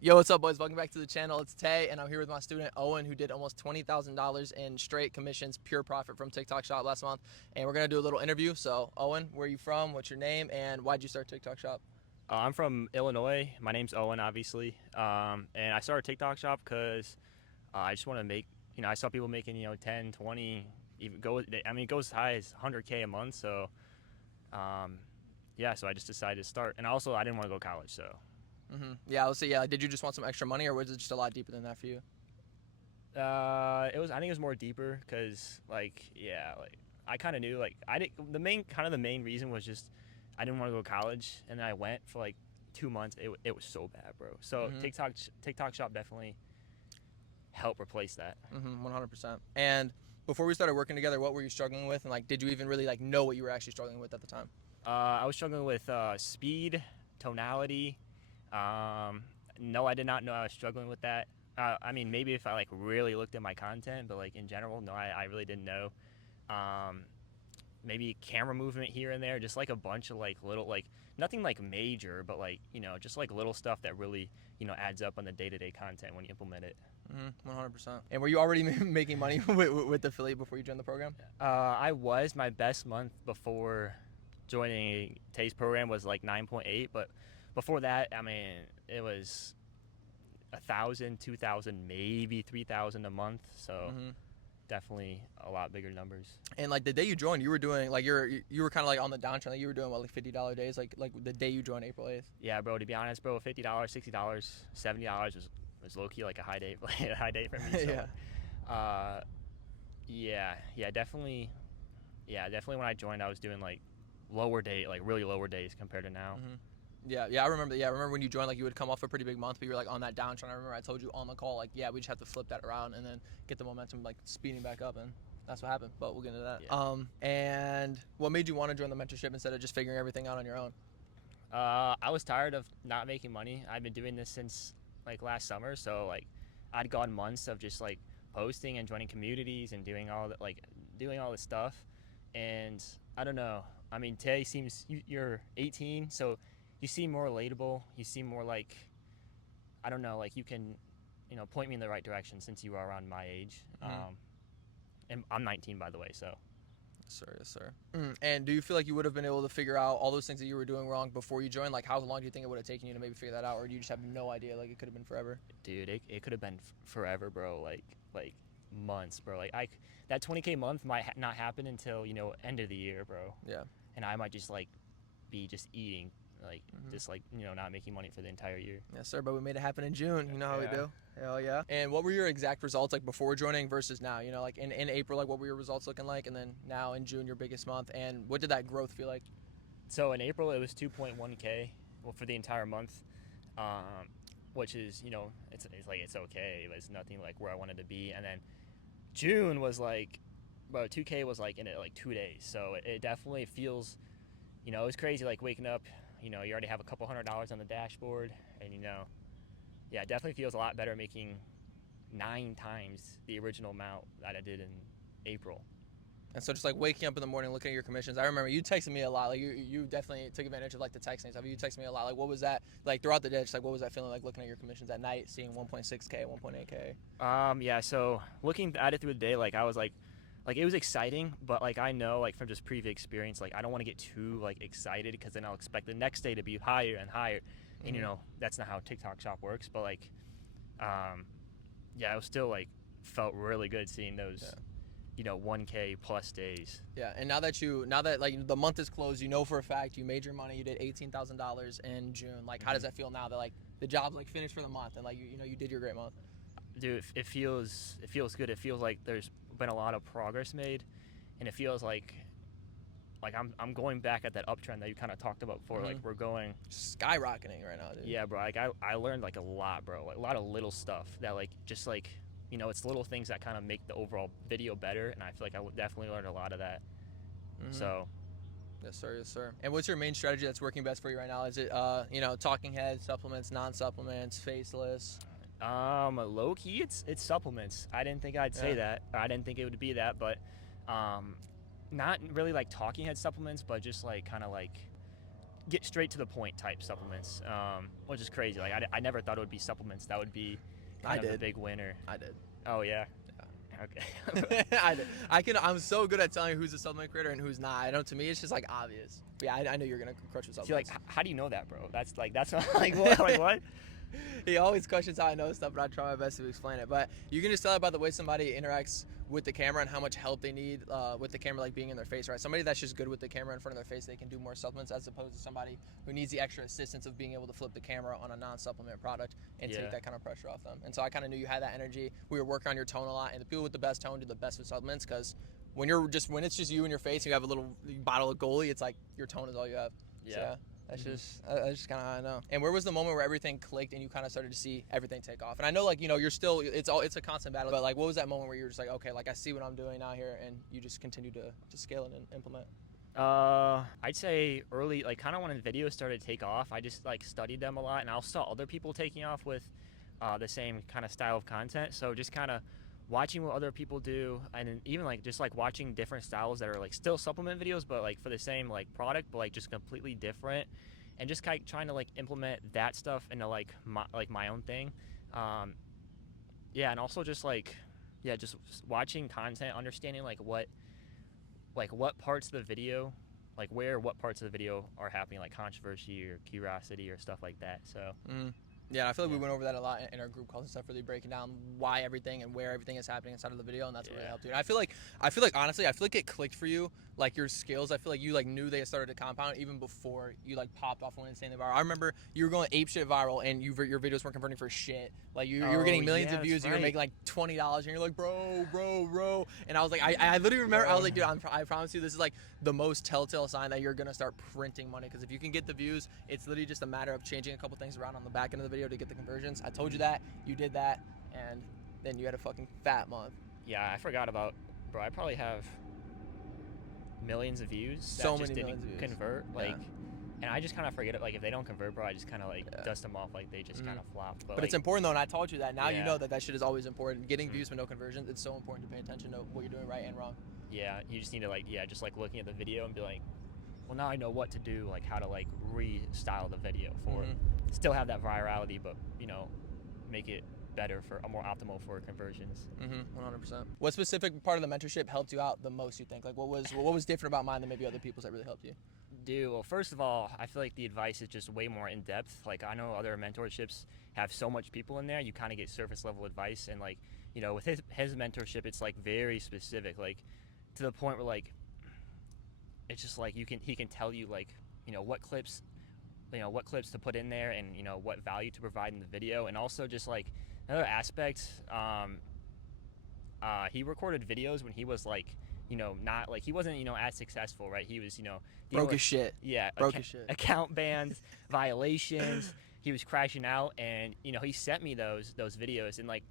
Yo, what's up, boys? Welcome back to the channel. It's Tay, and I'm here with my student Owen, who did almost $20,000 in straight commissions, pure profit from TikTok Shop last month. And we're gonna do a little interview. So, Owen, where are you from? What's your name? And why'd you start TikTok Shop? I'm from Illinois. My name's Owen, obviously. And I started TikTok Shop because I just want to make, I saw people making, 10, 20, even go, I mean, it goes as high as 100K a month. So, um, yeah, so I just decided to start. And also, I didn't want to go to college. So, Yeah, let's see. Yeah, did you just want some extra money, or was it just a lot deeper than that for you? I think it was more deeper because, I kind of knew, I did the main reason was just I didn't want to go to college. And then I went for like 2 months. It was so bad, bro. So, TikTok Shop definitely help replace that. 100%. And before we started working together, what were you struggling with? And like, did you even really like know what you were actually struggling with at the time? I was struggling with speed, tonality. Um, no, I did not know I was struggling with that. I mean, maybe if I like really looked at my content, but like in general, no, I really didn't know. Um, Maybe camera movement here and there, just like a bunch of like little like nothing like major, but like just like little stuff that really adds up on the day-to-day content when you implement it. 100%. And were you already making money with affiliate before you joined the program? I was my best month before joining Tay's program was like 9.8, but before that, I mean, it was 1,000, 2,000, maybe 3,000 a month. So definitely a lot bigger numbers. And like the day you joined, you were doing like you were kind of like on the downtrend. Like you were doing what, like $50 days, like the day you joined April 8th. Yeah, bro. To be honest, bro, $50, $60, $70 was low key like a high day, a high day for me. So, Yeah. uh, yeah, definitely, yeah, definitely. When I joined, I was doing like like really lower days compared to now. Yeah, I remember. Yeah, I remember when you joined, like you would come off a pretty big month, but you were like on that downtrend. I remember I told you on the call, like, yeah, we just have to flip that around and then get the momentum like speeding back up, and that's what happened. But we'll get into that. Yeah. And what made you want to join the mentorship instead of just figuring everything out on your own? I was tired of not making money. I've been doing this since like last summer, so like I'd gone months of just like posting and joining communities and doing all this stuff, and I don't know. I mean, Tay seems you're 18, so you seem more relatable. You seem more like I don't know, like you can, point me in the right direction since you are around my age. And I'm 19 by the way, so Yes, sir. Yes, sir. And do you feel like you would have been able to figure out all those things that you were doing wrong before you joined? Like, how long do you think it would have taken you to maybe figure that out, or do you just have no idea? Like, it could have been forever. dude, it could have been forever, bro. Like months, bro. That 20K month might not happen until end of the year, bro. Yeah. And I might just like be just eating, like just like not making money for the entire year. Yes, sir. But we made it happen in June. You know how we Yeah. do. Hell yeah. And what were your exact results like before joining versus now? You know, like in April, like what were your results looking like? And then now in June, your biggest month. And what did that growth feel like? So in April it was 2.1K, well, for the entire month, um, which is it's okay, but it's nothing like where I wanted to be. And then June was like, bro, 2K was like in like 2 days. So it definitely feels, it was crazy. Like waking up, you already have a couple $100 on the dashboard, and yeah, it definitely feels a lot better making 9 times the original amount that I did in April. And so just like waking up in the morning, looking at your commissions. I remember you texted me a lot. Like you definitely took advantage of like the texting stuff. You texted me a lot. Like what was that like throughout the day? Just like what was that feeling like looking at your commissions at night, seeing 1.6K, 1.8K? Yeah. So looking at it through the day, like I was like it was exciting, but like I know like from just previous experience, like I don't want to get too like excited because then I'll expect the next day to be higher and higher, and that's not how TikTok Shop works. But like, um, yeah, it was still like felt really good seeing those, Yeah. 1K plus days. Yeah, and now that like the month is closed, you know for a fact you made your money. You did $18,000 in June. Like, how does that feel now that like the job's like finished for the month and like you did your great month? Dude, it feels good. It feels like there's been a lot of progress made, and it feels like I'm going back at that uptrend that you kind of talked about before. Like we're going, Skyrocketing right now, dude. yeah, bro. Like I learned like a lot, bro. Like a lot of little stuff that like just like it's little things that kind of make the overall video better, and I feel like definitely learned a lot of that. So Yes, sir. Yes, sir. And what's your main strategy that's working best for you right now? Is it talking heads, supplements, non-supplements, faceless? low key, it's supplements. I didn't think I'd say Yeah. that. I didn't think it would be that, but um, not really like talking head supplements, but just like kind of like get straight to the point type supplements, which is crazy. Like I never thought it would be supplements that would be kind of the big winner. I did. Oh yeah. Okay. I'm so good at telling who's a supplement creator and who's not. I know, to me it's just like obvious. But yeah, I know you're gonna crush with See, supplements. like, how do you know that, bro? That's not like what? Like what? He always questions how I know stuff, but I try my best to explain it. But you can just tell by the way somebody interacts with the camera and how much help they need with the camera, like being in their face, right? Somebody that's just good with the camera in front of their face, they can do more supplements, as opposed to somebody who needs the extra assistance of being able to flip the camera on a non-supplement product and take that kind of pressure off them. And so I kind of knew you had that energy. We were working on your tone a lot, and the people with the best tone do the best with supplements, because when it's just you in your face and you have a little bottle of Goalie, it's like your tone is all you have. Yeah. So, yeah. That's just kind of how I know. And where was the moment where everything clicked and you kind of started to see everything take off? And I know, like, you know, you're still, it's a constant battle, but like, what was that moment where you're just like, okay, like I see what I'm doing now here, and you just continue to scale it and implement? I'd say early, like kind of when the videos started to take off, I just like studied them a lot, and I saw other people taking off with the same kind of style of content. So just kind of watching what other people do, and then even like just like watching different styles that are like still supplement videos, but like for the same like product, but like just completely different, and just kind of trying to like implement that stuff into like my own thing. Yeah, and also just like just watching content, understanding like what parts of the video, like what parts of the video are happening, like controversy or curiosity or stuff like that. So. Yeah, I feel like we went over that a lot in our group calls and stuff, really breaking down why everything and where everything is happening inside of the video, and that's what really helped you. And I feel like honestly, I feel like it clicked for you, like your skills. I feel like you like knew they started to compound even before you like popped off and went insanely viral. I remember you were going apeshit viral, and your videos weren't converting for shit. Like you were getting millions of views, and you were making like $20, and you're like, bro. And I was like, I literally remember, I was like, dude, I promise you, this is like the most telltale sign that you're gonna start printing money, because if you can get the views, it's literally just a matter of changing a couple things around on the back end of the video to get the conversions. I told you that, you did that, and then you had a fucking fat month. Yeah, I forgot about, bro. I probably have millions of views so that just many didn't convert, like, and I just kind of forget it. Like if they don't convert, bro, I just kind of like dust them off, like they just kind of flopped. But like, it's important though, and I told you that. Now you know that shit is always important. Getting views with no conversions, it's so important to pay attention to what you're doing right and wrong. Yeah, you just need to like just like looking at the video and be like, well, now I know what to do, like how to like restyle the video for still have that virality, but you know, make it better for more optimal for conversions. 100%. What specific part of the mentorship helped you out the most, you think? Like what was different about mine than maybe other people's that really helped you? Dude, well, first of all, I feel like the advice is just way more in depth. Like I know other mentorships have so much people in there, you kind of get surface level advice, and like, you know, with his mentorship, it's like very specific, like to the point where like it's just like he can tell you like, you know, what clips to put in there, and you know what value to provide in the video. And also just like another aspect, he recorded videos when he was like, you know, not like he wasn't, you know, as successful, right? He was, you know, broke as shit. Yeah, account bans, violations. He was crashing out, and you know, he sent me those videos, and like,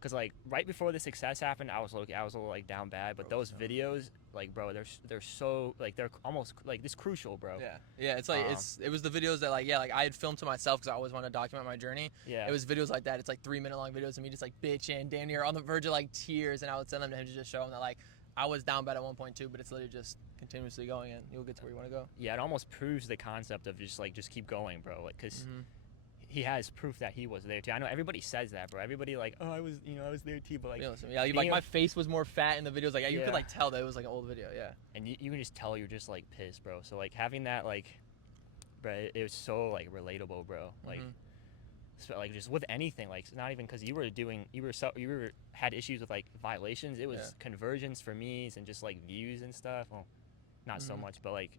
cause like right before the success happened, I was a little like down bad, but those videos, like, bro, they're so like they're almost like this crucial, bro. Yeah, it's like it was the videos that like I had filmed to myself because I always wanted to document my journey. Yeah, it was videos like that. It's like 3-minute long videos of me just like bitching, damn near on the verge of like tears, and I would send them to him to just show him that like I was down bad at 1.2, but it's literally just continuously going, and you'll get to where you want to go. Yeah, it almost proves the concept of just keep going, bro. Like, cause he has proof that he was there too. I know everybody says that, bro. Everybody like, oh, I was there too, but like, like my face was more fat in the videos. Like you could like tell that it was like an old video, And you can just tell you're just like pissed, bro. So like having that, like, bro, it was so like relatable, bro. Like, so, like just with anything, like not even because you had issues with like violations. It was conversions for me and just like views and stuff. Well, not so much, but like,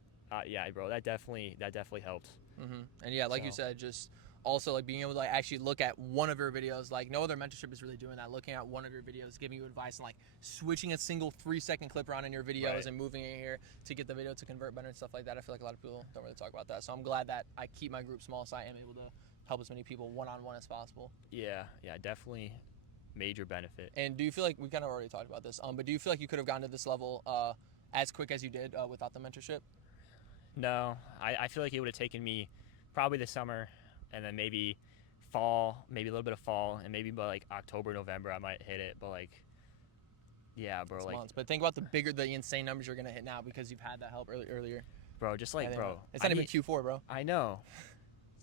yeah, bro, that definitely helped. And yeah, like you said, just. Also, like being able to like actually look at one of your videos, like no other mentorship is really doing that. Looking at one of your videos, giving you advice, and like switching a single 3-second clip around in your videos and moving it here to get the video to convert better and stuff like that. I feel like a lot of people don't really talk about that. So I'm glad that I keep my group small, so I am able to help as many people one-on-one as possible. Yeah, definitely major benefit. And do you feel like, we kind of already talked about this, but do you feel like you could have gotten to this level as quick as you did without the mentorship? No, I feel like it would have taken me probably the summer, and then maybe fall, maybe a little bit of fall, and maybe by like October, November I might hit it. But like, yeah, bro, it's like months. But think about the insane numbers you're gonna hit now because you've had that help earlier. bro, just like, bro. It's not even Q4, bro. I know.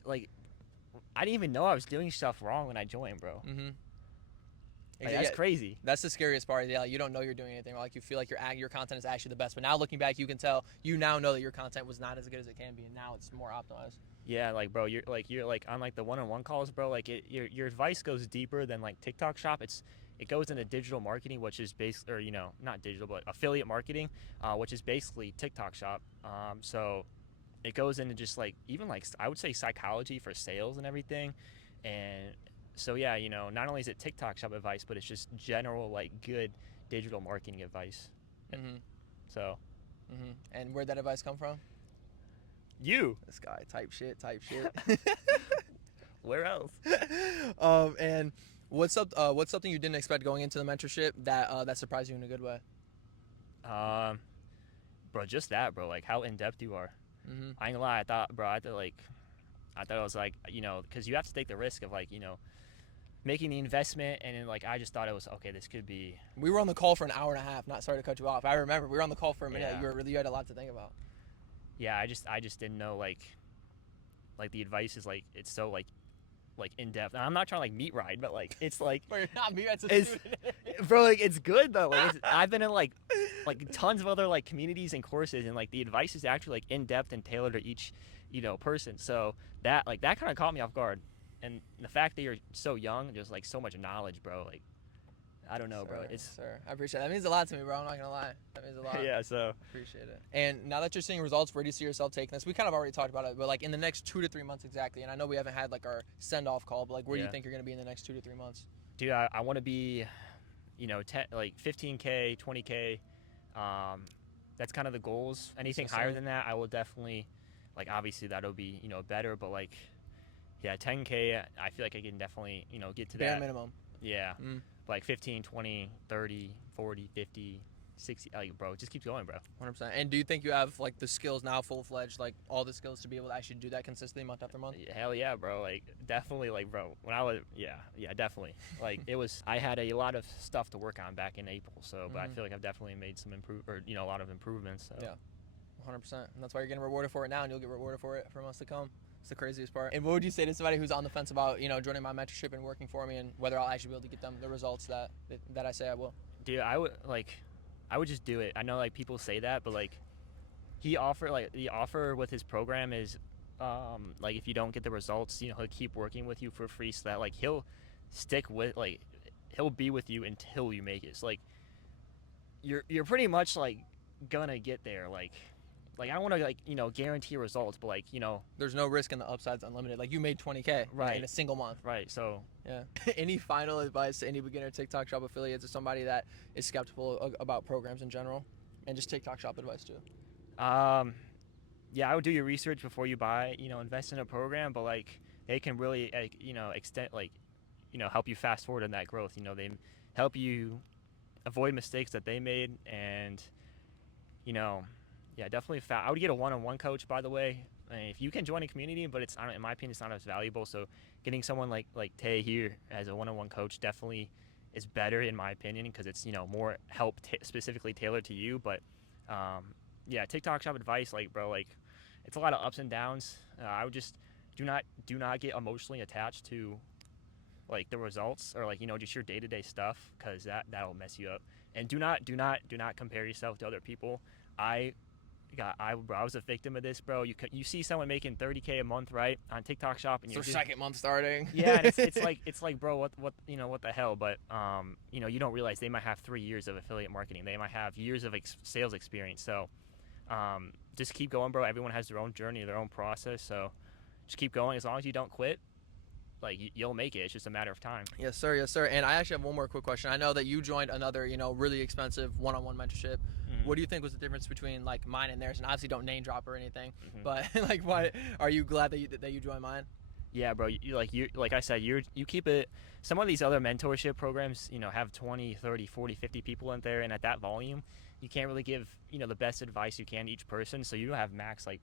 Like, I didn't even know I was doing stuff wrong when I joined, bro. Mm-hmm. Like, that's crazy. That's the scariest part. Yeah, like, you don't know you're doing anything. Like you feel like your content is actually the best. But now looking back, you can tell. You now know that your content was not as good as it can be, and now it's more optimized. Yeah, like, bro, you're like on like the one-on-one calls, bro. Like, your advice goes deeper than like TikTok Shop. It goes into digital marketing, which is basically, or not digital, but affiliate marketing, which is basically TikTok Shop. So it goes into just like even like I would say psychology for sales and everything, and so yeah, not only is it TikTok Shop advice, but it's just general like good digital marketing advice. Mm-hmm. So. Mm-hmm. And where'd that advice come from? You. This guy, type shit. Where else? And what's something you didn't expect going into the mentorship that surprised you in a good way? Bro, just that, bro. Like how in depth you are. Mm-hmm. I ain't gonna lie. I thought it was like, because you have to take the risk of like, making the investment, and then like I just thought it was okay. This could be. We were on the call for an hour and a half. Not sorry to cut you off. I remember we were on the call for a minute. Yeah. You had a lot to think about. Yeah, I just didn't know like the advice is like it's so like in depth. And I'm not trying to like meat ride, but like it's like. Bro, you're not me. That's bro, like it's good though. Like I've been in like tons of other like communities and courses, and like the advice is actually like in depth and tailored to each person. So that kind of caught me off guard, and the fact that you're so young, just like so much knowledge, bro. Like I don't know, bro. Sir, I appreciate it. That means a lot to me, bro. I'm not gonna lie. That means a lot. Yeah, so appreciate it. And now that you're seeing results, where do you see yourself taking this? We kind of already talked about it, but like in the next 2 to 3 months exactly. And I know we haven't had like our send-off call, but like where do you think you're gonna be in the next 2 to 3 months? Dude, I want to be, like 15K, 20K. That's kind of the goals. Anything higher than that, I will definitely, like obviously that'll be better. But like, yeah, 10K, I feel like I can definitely get to that. Bare minimum. Yeah. Like 15, 20, 30, 40, 50, 60, like, bro, it just keeps going, bro. 100%. And do you think you have like the skills now full-fledged, like all the skills to be able to actually do that consistently month after month? Hell yeah, bro. Like definitely, like, bro, when I was yeah, definitely. Like I had a lot of stuff to work on back in April, so but I feel like I've definitely made some a lot of improvements. So. Yeah. 100%. And that's why you're getting rewarded for it now, and you'll get rewarded for it for months to come. It's the craziest part. And what would you say to somebody who's on the fence about, joining my mentorship and working for me, and whether I'll actually be able to get them the results that I say I will? Dude, I would just do it. I know like people say that, but like the offer with his program is like if you don't get the results, he'll keep working with you for free, so that like he'll be with you until you make it. So like you're pretty much like gonna get there. Like I don't want to guarantee results, but like there's no risk, and the upside's unlimited. Like you made 20K right in a single month. Right. So yeah. Any final advice to any beginner TikTok Shop affiliates, or somebody that is skeptical about programs in general, and just TikTok Shop advice too? Yeah, I would do your research before you buy. Invest in a program, but like they can really extend help you fast forward in that growth. They help you avoid mistakes that they made, and yeah, definitely. I would get a one-on-one coach, by the way. If you can join a community, but it's not, in my opinion, it's not as valuable. So getting someone like Tay here as a one-on-one coach definitely is better, in my opinion, because it's more help specifically tailored to you. But yeah, TikTok Shop advice, like, bro, like it's a lot of ups and downs. I would just do not get emotionally attached to like the results or like just your day-to-day stuff, because that'll mess you up. And do not compare yourself to other people. I was a victim of this, bro. You see someone making 30K a month, right, on TikTok Shop, and it's their second month starting. Yeah, and it's like, bro, what what the hell? But you don't realize they might have 3 years of affiliate marketing. They might have years of sales experience. So just keep going, bro. Everyone has their own journey, their own process. So just keep going. As long as you don't quit, like you'll make it. It's just a matter of time. Yes, sir. Yes, sir. And I actually have one more quick question. I know that you joined another, really expensive one-on-one mentorship. Mm-hmm. What do you think was the difference between like mine and theirs? And obviously, don't name drop or anything. Mm-hmm. But like, why are you glad that you joined mine? Yeah, bro. Like I said, you keep it. Some of these other mentorship programs, have 20, 30, 40, 50 people in there, and at that volume, you can't really give the best advice you can to each person. So you have max like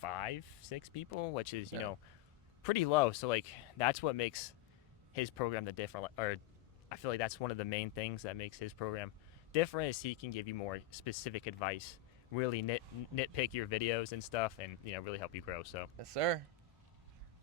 5, 6 people, which is pretty low. So like that's what makes his program the different, or I feel like that's one of the main things that makes his program different, is he can give you more specific advice really nitpick your videos and stuff, and really help you grow. So Yes, sir.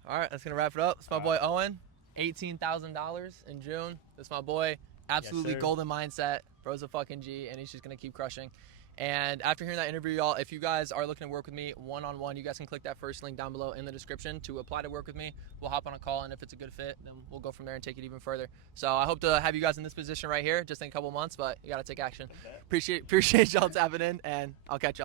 All right, that's gonna wrap it up. It's my boy Owen, $18,000 in June. That's my boy. Absolutely sir. golden mindset. Bro's a fucking G, and he's just gonna keep crushing. And after hearing that interview, y'all, if you guys are looking to work with me one-on-one, you guys can click that first link down below in the description to apply to work with me. We'll hop on a call, and if it's a good fit, then we'll go from there and take it even further. So I hope to have you guys in this position right here just in a couple months, but you got to take action. Appreciate y'all tapping in, and I'll catch y'all.